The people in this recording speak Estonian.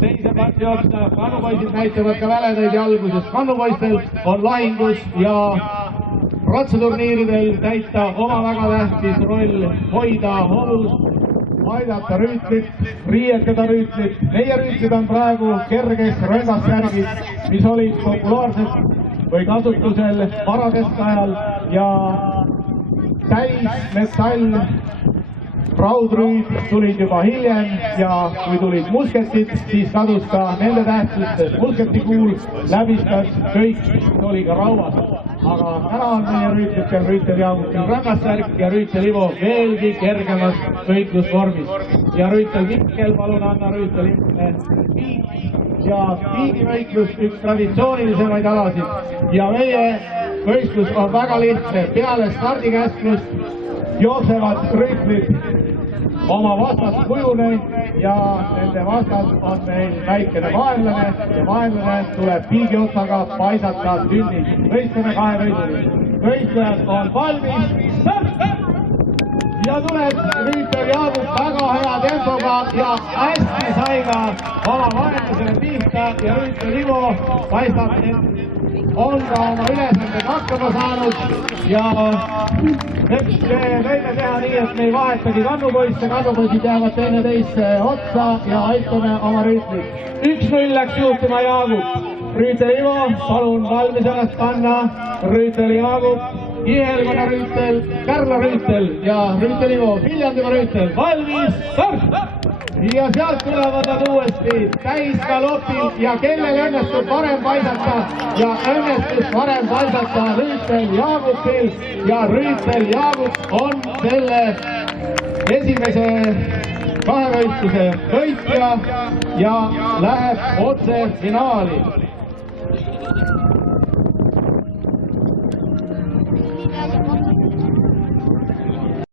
teise platsi otsa. Kannupoisid näitavad ka väledaid jalgu, sest kannupoistel on lahingus ja ratsuturniiridel täita oma väga tähtis roll, hoida hobus, aidata rüütlit, riietada rüütlit. Meie rüütlid on praegu kerges rönnasjärgid, mis olid populaarsed või kasutusel varakeskajal ja täismetall raudrüüd tulid juba hiljem ja kui tulid musketid, siis kadus ka nende tähtsus, sest musketikuul läbistas kõik, mis oli ka rauas. Aga täna on meie rüütlitel rüüteljaamukil rännasvärk ja rüütel Ivo veelgi kergemas võitlusvormis. Ja rüütel Mikkel, palun anna rüütel piik ja piigivõitlus üks traditsioonilisemaid alasid. Ja meie võistlus on väga lihtne, peale stardikäsklust jooksevad rüütlid oma vastaskujune ja nende vastas on meil väikene vaenlane ja vaenlane tuleb piigi otsaga paisata tünnis. Võistleme kahe võiduli. Võistlejad on valmis. Ja tuleb rüütel Jaagup väga hea tempoga ja hästi sai ka oma vaenlasele pihta ja rüütel Ivo paistab, et on ka oma ülesanded hakkama saanud ja eks me võime teha nii, et me ei vahetagi kannupoisse, kannupoisid jäävad teineteisse otsa ja aitame oma rüütlit. 1-0 läks juhtuma Jaagup. Rüütel Ivo, palun valmis ennast panna. Rüütel Jaagup, Kihelkonna rüütel, Kärla rüütel ja rüütel Ivo, Viljandimaa rüütel. Valmis, start! Ja sealt tulevad nad uuesti täisgalopil ja kellel õnnestub varem paisata ja õnnestus varem paisata rüütel Jaagupil ja rüütel Jaagup on selle esimese kahevõistluse võitja ja läheb otse finaali.